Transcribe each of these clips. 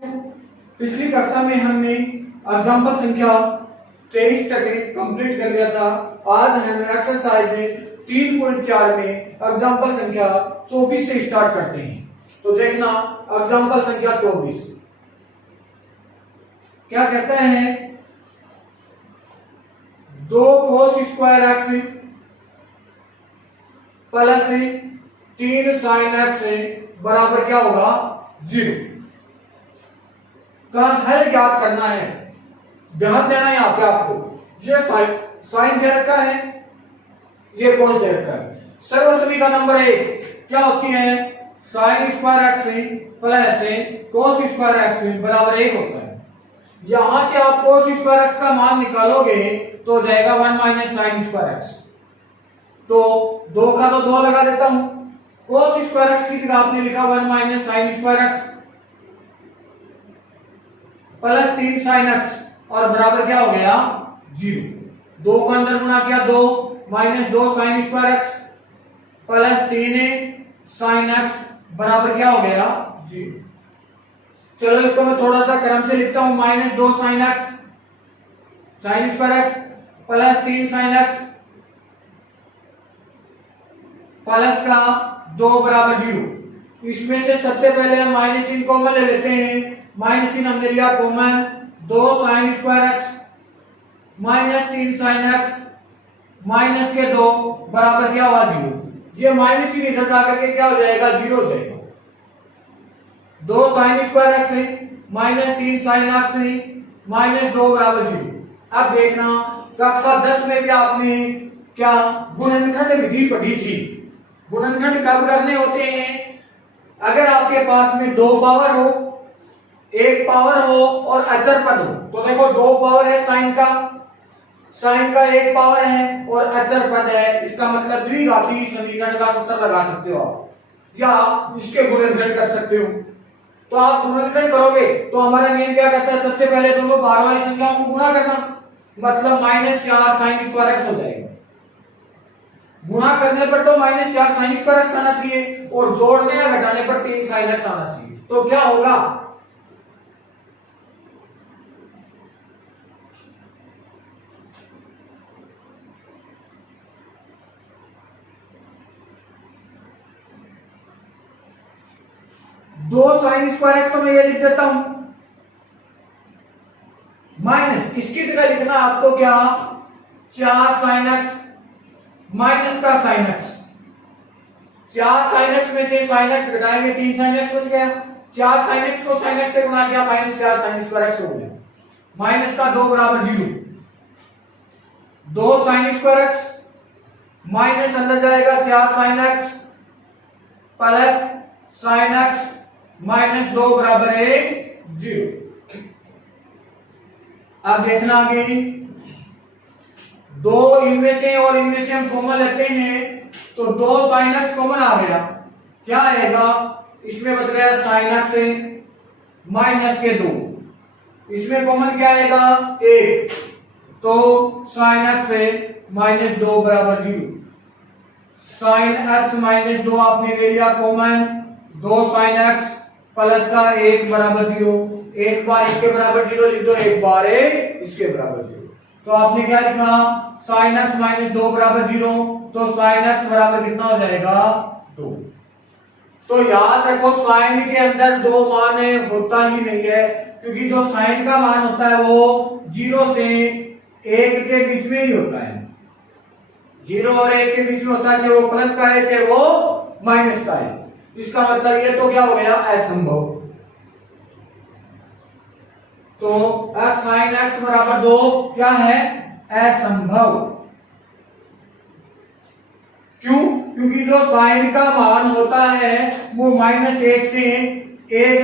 पिछली कक्षा में हमने एग्जाम्पल संख्या 23 तक कंप्लीट कर लिया था। आज हम एक्सरसाइज 3.4 में एग्जाम्पल संख्या 24 से स्टार्ट करते हैं। तो देखना एग्जाम्पल संख्या 24 क्या कहते हैं, 2 cos square x plus 3 sin x बराबर क्या होगा 0 का हल ज्ञात करना है। ध्यान देना यहाँ पे आपको, ये साइन दे रखा है, ये cos दे रखा है। सर्वसमी का नंबर 1 क्या होती है, sine square x plus cos square x बराबर 1 होता है। यहां से आप cos स्क्वायर एक्स का मान निकालोगे तो हो जाएगा 1 माइनस साइन स्क्वायर एक्स। तो 2 का तो 2 लगा देता हूं, cos स्क्वायर एक्स की जगह आपने लिखा 1 minus sine square x plus 3 sine x और बराबर क्या हो गया 0। 2 को अंदर गुणा किया 2 minus 2 sine square x plus 3 sine x बराबर क्या हो गया 0। चलो इसको मैं थोड़ा सा क्रम से लिखता हूं, minus 2 sine x sine square x plus 3 sine x plus का 2 बराबर 0। इसमें से सबसे पहले हम माइनस इन कॉमन ले लेते हैं। माइनस इन हमने लिया common, 2 sine square x minus 3 sine x minus के 2 बराबर क्या हुआ 0। ये माइनस इन इधर जाकर के क्या हो जाएगा 0 हो जाएगा। 2 sine square x minus 3 sine x minus 2 बराबर 0। अब देखना कक्षा 10 में भी आपने क्या गुणनखंड विधि पढ़ी थी। गुणनखंड कब करने होते हैं, अगर आपके पास में 2 पावर हो, 1 पावर हो और अचर पद हो। तो देखो 2 पावर है साइन का 1 पावर है और अचर पद है, इसका मतलब द्विघाती समीकरण का सूत्र लगा सकते हो आप, या इसके गुणनखंड कर सकते हो। तो आप गुणनखंड करोगे तो हमारा नियम क्या कहता है, सबसे पहले दोनों बाहर वाली संख्याओं को गुणा करना, मतलब -4 साइन स्क्वायर एक्स हो जाएगा। गुणा करने पर तो -4 साइन स्क्वायर एक्स आना चाहिए और जोड़ने या घटाने पर 3 साइन एक्स आना चाहिए। तो क्या होगा, दो साइन स्क्वायर एक्स तो मैं ये लिख देता हूं, माइनस इसकी जगह लिखना आपको क्या 4 साइन एक्स माइनस का साइन एक्स। 4 साइन एक्स में से साइन एक्स घटाएंगे 3 साइन एक्स बच गया। 4 साइन एक्स को साइन एक्स से गुणा किया -4 साइन स्क्वायर एक्स हो गया। माइनस का 2 बराबर 0। 2 साइन स्क्वायर एक्स माइनस अंदर जाएगा 4 sine x plus sine x minus 2 बराबर 0। अब देखना आगे, 2 इनमें से और इनमें से हम कॉमन लेते हैं तो 2 साइन एक्स कॉमन आ गया, क्या आएगा इसमें बच गया साइन एक्स माइनस के 2, इसमें कॉमन क्या आएगा 1, तो साइन एक्स माइनस 2 बराबर 0। साइन एक्स माइनस 2 आपने ले लिया कॉमन, 2 साइन एक्स प्लस का 1 बराबर 0। एक बार इसके बराबर 0 लिख दो, एक बार इसके बराबर 0। तो आपने क्या लिखा साइन एक्स माइनस 2 बराबर 0, तो साइन एक्स बराबर कितना हो जाएगा 2। तो याद रखो साइन के अंदर 2 मान होता ही नहीं है, क्योंकि जो साइन का मान होता है वो 0 से 1 के बीच में ही होता है। 0 और 1 के बीच में होता है, चाहे वो प्लस का है चाहे वो माइनस का है। इसका मतलब ये तो क्या हो गया असंभव। तो x साइन x बराबर 2 क्या है असंभव। क्यों, क्योंकि जो साइन का मान होता है वो -1 से 1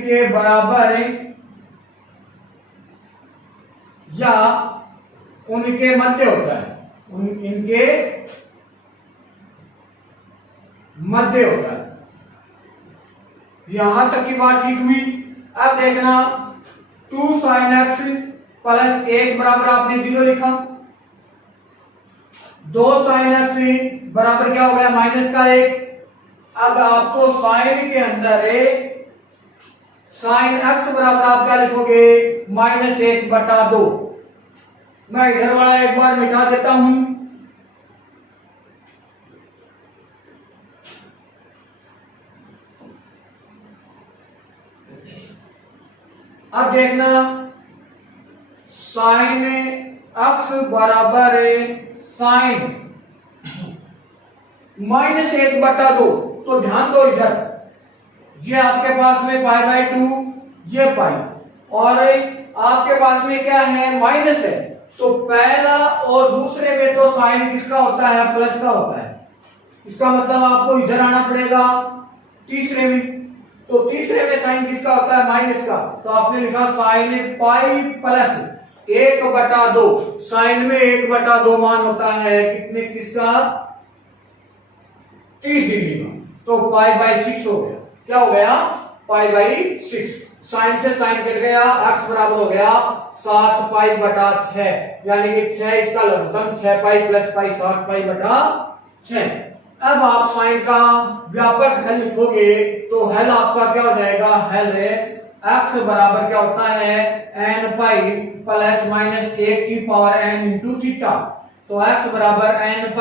के बराबर या उनके मध्य होता है, इनके मध्य होता है। यहां तक की बात ठीक हुई। अब देखना 2 साइन एक्स प्लस 1 बराबर आपने 0 लिखा, 2 साइन एक्स बराबर क्या हो गया माइनस का 1 अब आपको साइन के अंदर साइन एक्स बराबर आप क्या लिखोगे -1/2। मैं इधर वाला एक बार मिटा देता हूं। अब देखना साइन एक्स बराबर साइन -1/2। तो ध्यान दो इधर, ये आपके पास में π/2, ये पाई, और आपके पास में क्या है माइनस है। तो पहला और दूसरे में तो साइन किसका होता है प्लस का होता है। इसका मतलब आपको इधर आना पड़ेगा तीसरे में। तो तीसरे में साइन किसका होता है माइनस का। तो आपने लिखा साइन पाई प्लस 1/2। साइन में 1/2 मान होता है कितने किसका 30 डिग्री का। तो π/6 हो गया। क्या हो गया π/6। साइन से साइन कट गया, x बराबर हो गया 7π/6, यानी कि 6 इसका लघुत्तम 6π + π 7π/6। अब आप साइन का व्यापक हल लिखोगे तो हल आपका क्या हो जाएगा, हल है x बराबर क्या होता है n π ± 1 की पावर n इंटू थीटा। तो x बराबर n π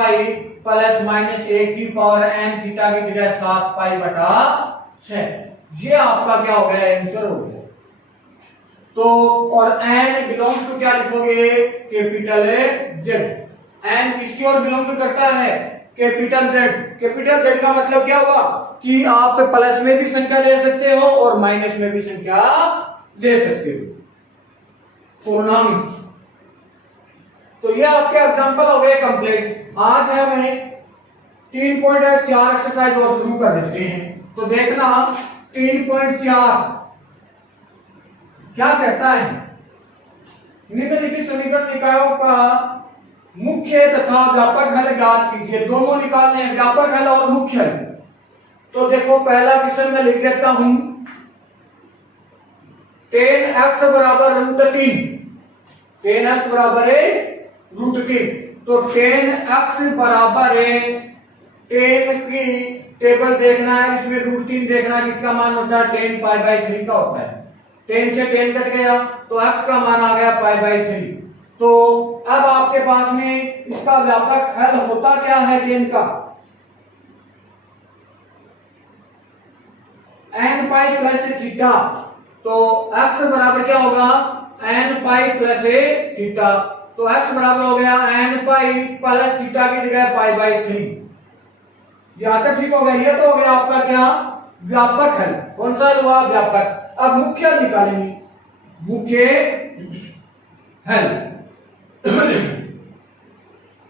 ± 1 की पावर n थीटा की जगह 7π/6। ये आपका क्या हो गया आंसर हो गया। तो और n बिलोंग्स टू क्या लिखोगे कैपिटल Z। n किसकी ओर बिलोंग करता है कैपिटल Z। कैपिटल Z का मतलब क्या हुआ कि आप प्लस में भी संख्या ले सकते हो और माइनस में भी संख्या ले सकते हो पूर्णांक। तो ये आपके एग्जांपल हो गए कंप्लीट। आज हमें 3.4 एक्सरसाइज और शुरू कर देते हैं। तो देखना 3.4 क्या कहता है, निम्नलिखित समीकरण निकायों का मुख्य तथा व्यापक हल ज्ञात कीजिए। दोनों निकालने हैं, व्यापक हल और मुख्य हल। तो देखो पहला क्वेश्चन मैं लिख देता हूं 10x बराबर √3। 10x बराबर है √3। तो 10x बराबर है 10 की टेबल देखना है, इसमें √3 देखना है, किसका मान होता है 10π/3 का होता है। 10 से 10 कट गया तो x का मान आ गया π/3। तो अब आपके पास में इसका व्यापक हल होता क्या है 10 का n π + थीटा। तो x बराबर क्या होगा n π + थीटा। तो x बराबर हो गया n π + थीटा की जगह π/3। यहां तक ठीक हो गया। ये तो हो गया आपका क्या व्यापक हल। कौन सा हुआ व्यापक। अब मुख्य हल निकालेंगे। मुख्य हल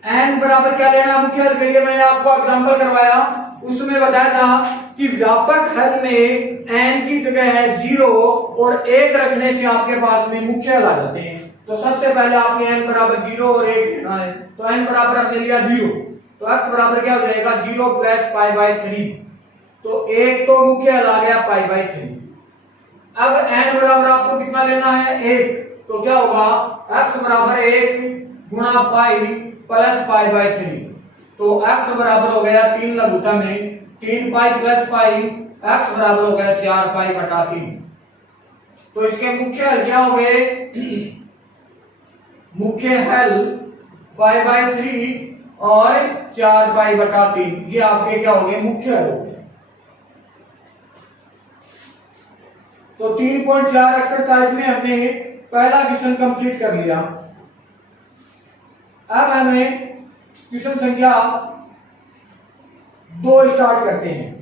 n बराबर क्या लेना मुख्य हल के लिए मैंने आपको एग्जांपल करवाया, उसमें बताया था कि व्यापक हल में n की जगह है 0 और 1 रखने से आपके पास में मुख्य हल आ जाते हैं। तो सबसे पहले आपने n बराबर 0 और 1 लेना है। तो n बराबर आपने लिया 0, तो x बराबर क्या हो जाएगा 0 + π/3। तो 1 तो मुख्य हल आ गया π/3। अब n बराबर आपको कितना लेना है 1। तो क्या होगा x बराबर 1 गुणा पाई प्लस π/3। तो x बराबर हो गया 3 लघुत्तम है 3π + पाई, x बराबर हो गया 4π/3। तो इसके मुख्य हल क्या हो गए मुख्य हल π/3 और 4π/3। ये आपके क्या हो गए मुख्य हल हो गए। तो 3.4 एक्सरसाइज में हमने पहला क्वेश्चन कंप्लीट कर लिया। अब हमें क्वेश्चन संख्या 2 स्टार्ट करते हैं।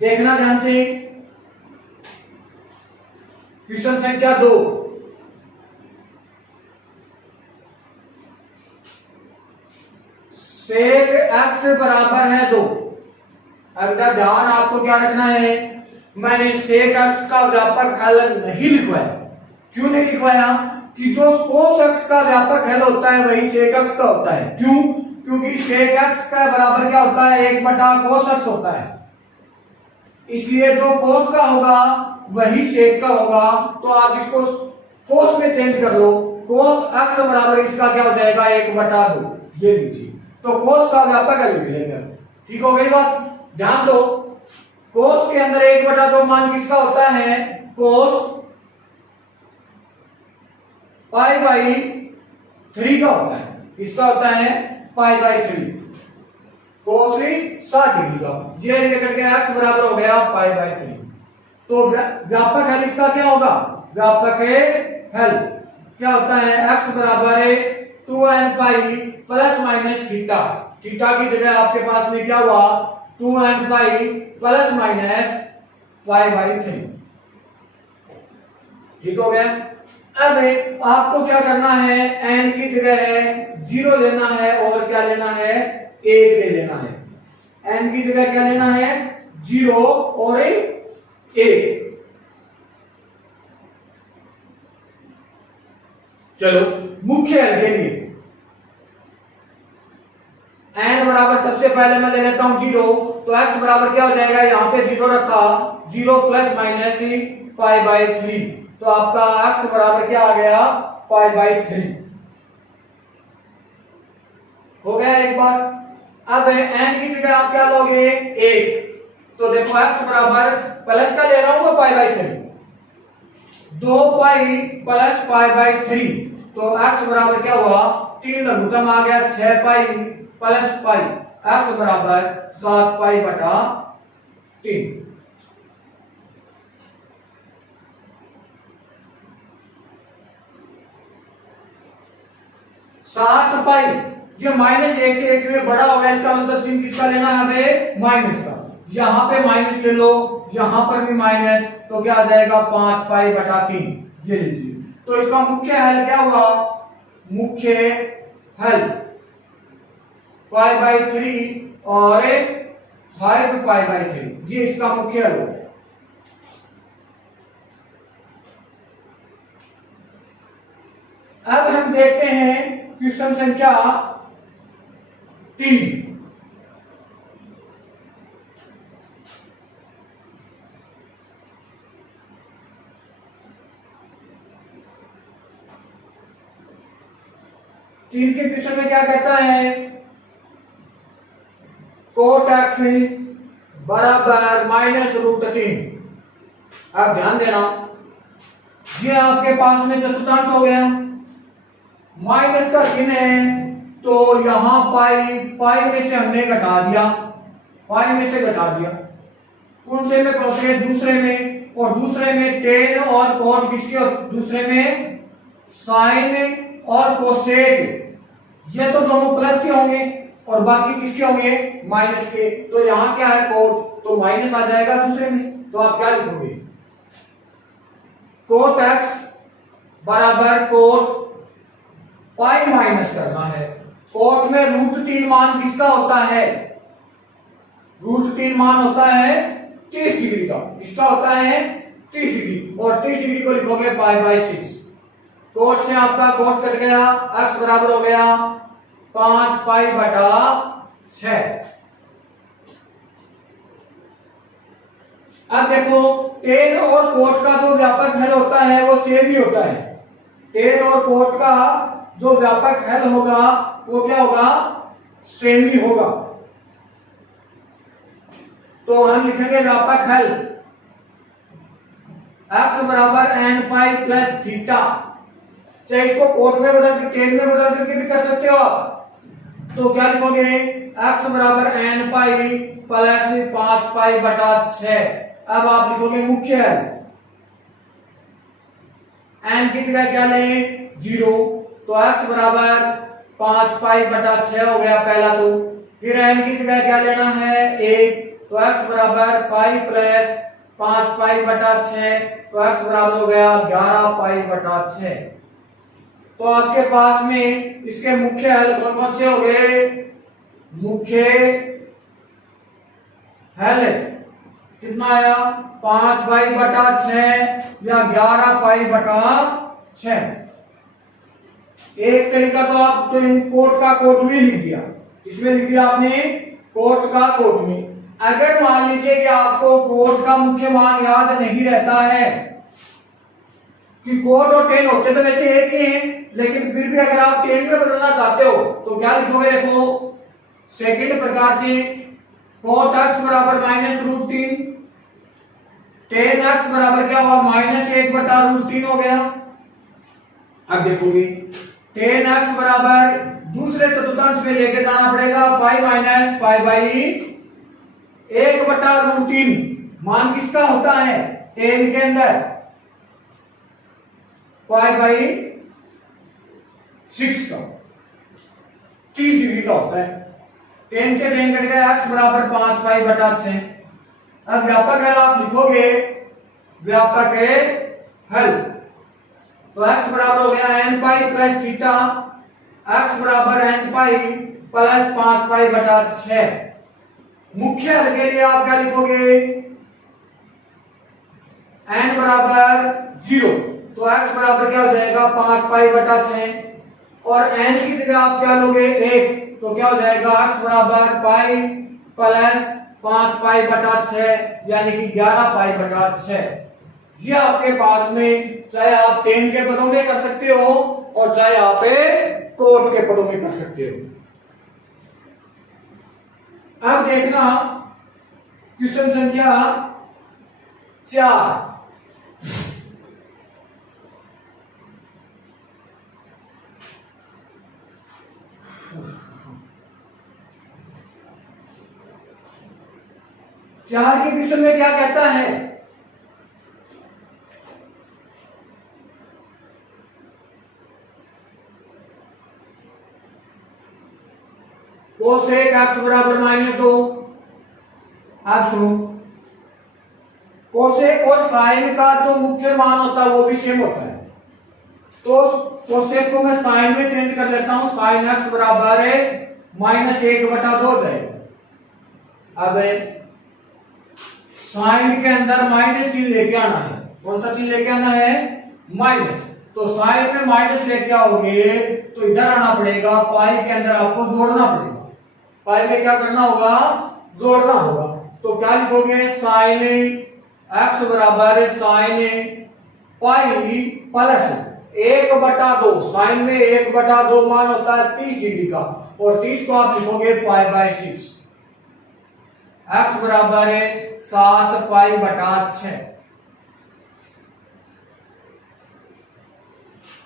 देखना ध्यान से क्वेश्चन संख्या 2। सेक x बराबर है 2। अगर ध्यान आपको क्या रखना है, मैंने सेक x का व्यापक हल नहीं लिखवाया। क्यों नहीं लिखवाया कि जो कोस x का व्यापक हल होता है वही सेक x का होता है। क्यों, क्योंकि सेक x का बराबर क्या होता है 1/cos x होता है। इसलिए जो कोस का होगा वही सेक का होगा। तो आप इसको कोस में चेंज कर लो, कोस x बराबर इसका क्या हो जाएगा 1/2, ये लीजिए। तो कोस का व्यापक हल लिख लेंगे। ठीक हो गई बात। ध्यान दो, कोस के अंदर 1/2 मान किसका होता है, कोस π/3 का होता है। किसका होता है, π/3, कोस 60 डिग्री का। ये लेकर के x बराबर हो गया π/3। तो व्यापक हल इसका क्या होगा, व्यापक हल क्या होता है, x बराबर 2n pi plus minus theta. Theta की जगह आपके पास में क्या हुआ, 2n पाई प्लस माइनस π/3। ठीक हो गया। अब आपको क्या करना है, n की जगह है 0 लेना है और क्या लेना है, 1 ले लेना है। n की जगह क्या लेना है, 0 और 1। चलो मुख्य हल के लिए n बराबर सबसे पहले मैं ले लेता हूं 0, तो x बराबर क्या हो जाएगा, यहां पे 0 रखा, 0 प्लस माइनस π/3, तो आपका x बराबर क्या आ गया, π/3 हो गया एक बार। अब n की जगह आप क्या लोगे, 1, तो देखो x बराबर प्लस का ले रहा हूं π/3, 2 पाई प्लस π/3, तो x बराबर क्या हुआ, 3 लघुत्तम आ गया, 6 पाई प्लस पाई, x बराबर 7 π/3। सात पाई, ये -1 से 1 में बड़ा होगा, इसका मतलब चिन्ह किसका लेना है हमें, माइनस का। यहां पे माइनस ले लो, यहां पर भी माइनस, तो क्या आ जाएगा 5 π/3, ये लीजिए। तो इसका मुख्य हल क्या हुआ, मुख्य हल π/3 और 5 π/3, ये इसका मुख्य हल होगा। अब हम देखते हैं क्वेश्चन संख्या 3। तीन के क्वेश्चन में क्या कहता है, कोट x बराबर -√3। आप ध्यान देना, ये आपके पास में चतुर्थांश हो गया, माइनस का चिन्ह है, तो यहां पाई में से हमने घटा दिया, पाई में से घटा दिया, कौन से में पहुंचे, दूसरे में, और दूसरे में टेन और कोट किसके, और दूसरे में साइन और कोसेक, ये तो दोनों प्लस के होंगे और बाकी किसके होंगे, माइनस के। तो यहां क्या है, कोट, तो माइनस आ जाएगा दूसरे में, तो आप क्या लिखोगे, कोट x बराबर कोट पाई माइनस करना है। कोट में √3 मान किसका होता है, √3 मान होता है 30 डिग्री का, इसका होता है 30 डिग्री, और 30 डिग्री को लिखोगे π/6। कोट से आपका कोट कट गया, x बराबर हो गया 5 π/6। अब देखो, टेन और कोट का जो व्यापक हल होता है वो सेम ही होता है। टेन और कोट का जो व्यापक हल होगा वो क्या होगा, सेम ही होगा। तो हम लिखेंगे व्यापक हल x बराबर n पाई प्लस थीटा, चाहे इसको कोट में बदल के टेन में बदल करके भी कर सकते हो आप। तो क्या लिखोगे, x बराबर n पाई प्लस 5 π/6। अब आप लिखोगे मुख्य हल, n की जगह क्या लें, 0, तो x बराबर 5 π/6 हो गया पहला। तो फिर n की जगह क्या लेना है, 1, तो x बराबर पाई प्लस 5 π/6, तो x बराबर हो गया 11 π/6। तो आपके पास में इसके मुख्य हल कौन कौन से हो गए, मुख्य हल कितना आया, 5 π/6 या 11 π/6। एक तरीका तो आप तो कोट का कोट में लिख दिया, इसमें लिख दिया आपने कोट का कोट में। अगर मान लीजिए कि आपको कोट का मुख्य मान याद नहीं रहता है, कि कोट और टेन होते तो वैसे एक ही हैं, लेकिन फिर भी अगर आप टेन में बदलना चाहते हो तो क्या लिखोगे, देखो सेकंड प्रकार से कोट एक्स बराबर माइनस रूट 3, टेन एक्स बराबर क्या हुआ माइनस 1/√3 हो गया। अब देखोगे टेन एक्स बराबर दूसरे चतुर्थांश में लेके जाना पड़ेगा पाई माइनस पाई बाई 1/√3। मान किसका होता है टेन के अंदर, पाई बाई 6 का 30 डिग्री का होता है। टेन से टेन कट गया, एक्स बराबर 5 पाई बटा 6। अब व्यापक हल आप लिखोगे, व्यापक है हल, तो x बराबर हो गया n pi plus theta, x बराबर n पाई प्लस 5 पाई बटा 6। मुख्य हल के लिए आप क्या लिखोगे, n बराबर 0, तो x बराबर क्या हो जाएगा 5 पाई बटा 6, और n की जगह आप क्या लोगे 1, तो क्या हो जाएगा x बराबर पाई प्लस 5 पाई बटा 6 यानी कि 11 पाई बटा 6। ये आपके पास में चाहे आप टेन के पदों में कर सकते हो और चाहे आप कोट के पदों में कर सकते हो। अब देखना क्वेश्चन संख्या 4। चार के क्वेश्चन में क्या कहता है, कोसेक एक्स बराबर -2। आप सुनो, कोसेक और साइन का जो मुख्य मान होता है वो भी सेम होता है, तो कोसेक को मैं साइन में चेंज कर लेता हूं, साइन एक्स बराबर -1/2 हो जाएगा। अब साइन के अंदर माइनस चिन्ह लेके आना है, कौन सा चिन्ह लेके आना है माइनस, तो साइन में माइनस लेके आओगे तो इधर आना पड़ेगा, पाई के अंदर आपको जोड़ना पड़ेगा, पाई में क्या करना होगा जोड़ना होगा, तो क्या लिखोगे साइन एक्स बराबर साइन पाई प्लस 1/2, साइन में 1/2 मान होता है 30 डिग्री का, और 30 को आप लिखोगे पाई बाई 6, एक्स बराबर 7 पाई बटा 6।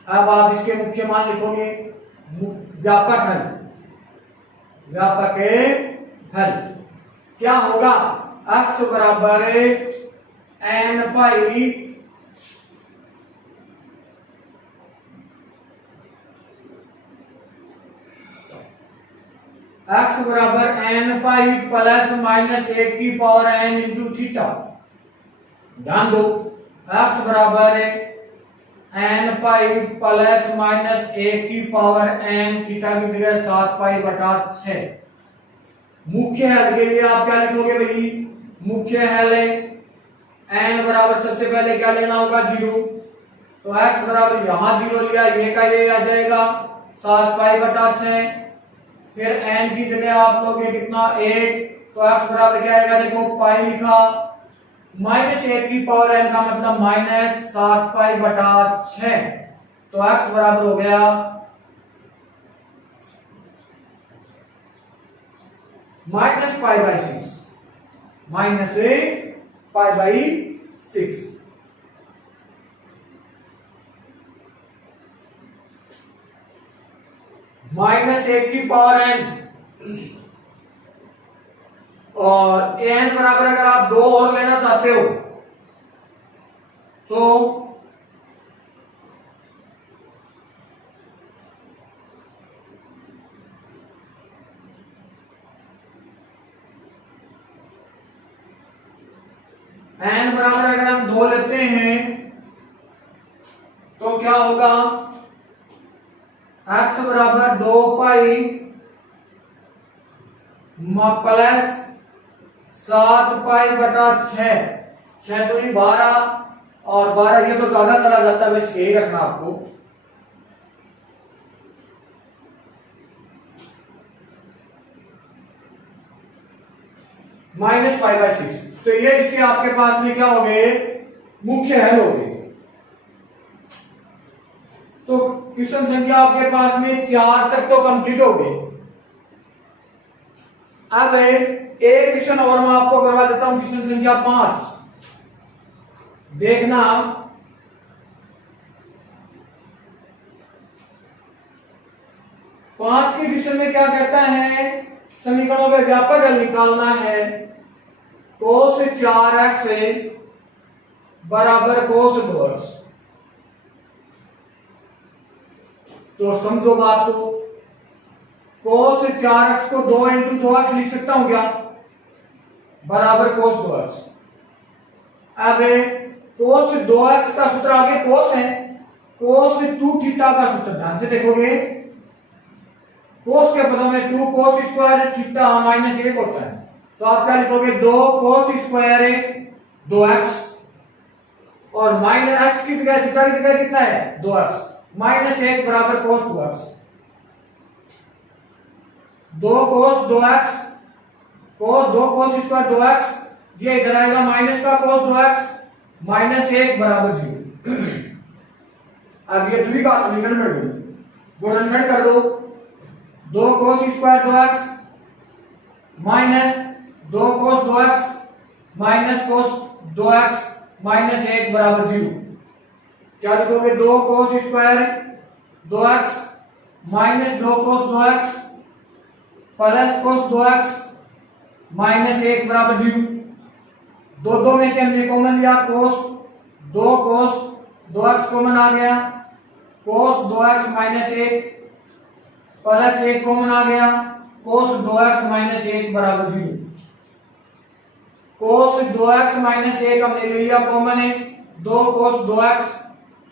अब आप इसके मुख्य मान लिखोगे, व्यापक हल, व्यापक हल क्या होगा, x बराबर n पाई x बराबर n पाई प्लस -1 की पावर n इंटू थीटा। ध्यान दो, x बराबर n पाई प्लस -1 की पावर n, थीटा की जगह 7 पाई बटा 6। मुख्य हल के लिए आप क्या लिखोगे भाई, मुख्य हल n बराबर सबसे पहले क्या लेना होगा 0, तो x बराबर यहां 0 लिया, ये का ये आ जाएगा 7 पाई बटा 6, फिर n की जगह आप लोगे कितना 1, तो x बराबर क्या आएगा, देखो पाई लिखा, -1 की पावर n का मतलब -7 पाई बटा 6, तो x बराबर हो गया -पाई बाई 6, -पाई बाई 6। -1 की पावर n, और n बराबर अगर आप 2 और लेना चाहते हो तो n बराबर अगर हम 2 लेते हैं तो क्या होगा, x बराबर 2 पाई प्लस 7 पाई बटा 6, 6 दूनी 12, और 12 ये तो ज्यादा चला जाता है, बस यही रखना आपको। -पाई बाई 6, तो ये इसके आपके पास में क्या हो गए, मुख्य हल हो गए। तो क्वेश्चन संख्या आपके पास में 4 तक तो कंप्लीट हो गए। अब एक क्वेश्चन और मैं आपको करवा देता हूं, क्वेश्चन संख्या 5। देखना 5 के क्वेश्चन में क्या कहता है, समीकरणों का व्यापक हल निकालना है। cos 4x बराबर cos 2x। तो समझो बात को, cos 4x को 2 इंटू 2x लिख सकता हूं क्या, बराबर cos 2x। अब cos 2x का सूत्र आगे cos है, cos 2 थीटा का सूत्र ध्यान से देखोगे, cos के पदों में 2 cos स्क्वायर थीटा माइनस 1 होता है। तो आप क्या लिखोगे, 2 cos स्क्वायर 2x और माइनस x की जगह थीटा की जगह कितना है 2x, माइनस 1 बराबर cos 2x। 2 cos 2x को 2 cos स्क्वायर 2x, ये इधर आएगा माइनस का cos 2x, माइनस 1 बराबर 0। अब ये द्वि का समीकरण में गुणनखंड कर दो, 2 cos square 2x minus 2 cos 2x minus cos 2x minus 1 बराबर 0। क्या लिखोगे, 2 cos square 2x minus 2 cos 2x plus cos 2x minus 1 बराबर 0। दो में से हमने कॉमन लिया, दो cos 2x कॉमन आ गया, cos 2x minus 1 plus 1 common आ गया, cos 2x माइनस 1 बराबर 0। cos 2x माइनस 1 हमने ले लिया कॉमन है, 2 cos 2x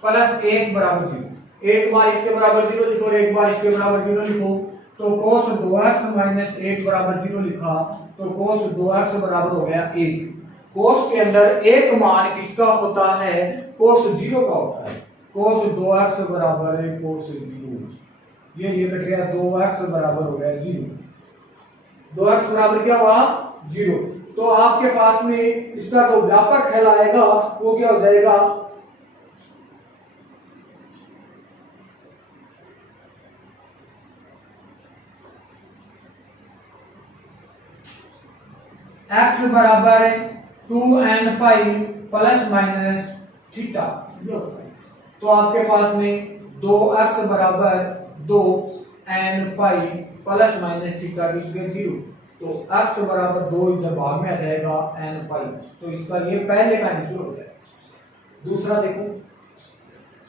प्लस 1 बराबर 0। एक बार इसके बराबर 0 लिखो और एक बार इसके बराबर 0 लिखो। तो cos 2x माइनस 1 बराबर 0 लिखा, तो cos 2x बराबर हो गया 1। cos के अंदर एक मान किसका होता है, cos 0 का होता है। cos 2x बराबर है cos 0, ये कट गया, 2x बराबर हो गया 0। 2x बराबर क्या हुआ 0। तो आपके पास में इसका जो व्यापक हल आएगा वो क्या हो जाएगा, x बराबर 2n pi plus minus theta. तो आपके पास में 2x बराबर 2n pi plus minus theta की जगह 0। तो x बराबर 2 इधर भाग में आ जाएगा n पाई, तो इसका ये पहले का आंसर हो जाएगा। दूसरा देखो,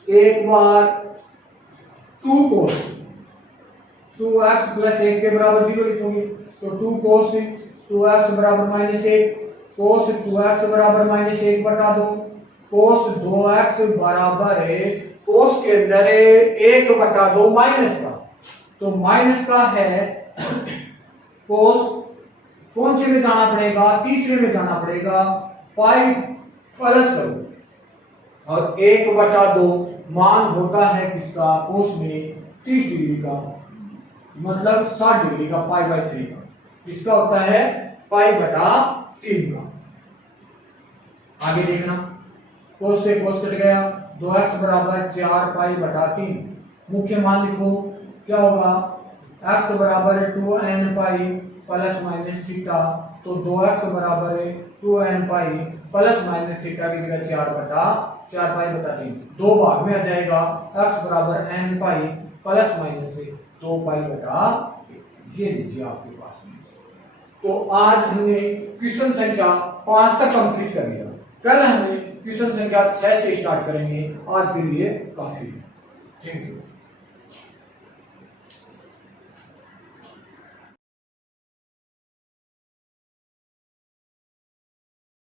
एक बार 2 cos 2x प्लस 1 के बराबर 0 लिखोगे, तो 2 cos 2x बराबर माइनस 1, cos 2x बराबर माइनस 1 बटा 2, cos 2x बराबर है, cos के अंदर 1 बटा 2 माइनस का, तो माइनस का है cos, कौन से में जाना पड़ेगा, तीसरे में जाना पड़ेगा, पाई प्लस करो और 1 बटा 2 मान होता है किसका, cos में 30 डिग्री का, मतलब 60 डिग्री का, पाई बाई 3 का। किसका होता है, पाई बटा 3 का। आगे देखना, cos से cos कट गया, 2x बराबर 4 पाई बटा 3। मुख्य मान लिखो, क्या होगा, x बराबर 2n pi plus minus theta, तो 2x बराबर 2n pi plus minus theta की जगह 4 पाई बटा 3, 2 भाग में आ जाएगा, x बराबर n पाई प्लस माइनस 2 पाई बटा, ये लीजिए आपके पास में। तो आज हमने क्वेश्चन संख्या 5 तक कंप्लीट कर लिया। कल हमें क्वेश्चन संख्या 6 से स्टार्ट करेंगे। आज के लिए काफी है। Thank you.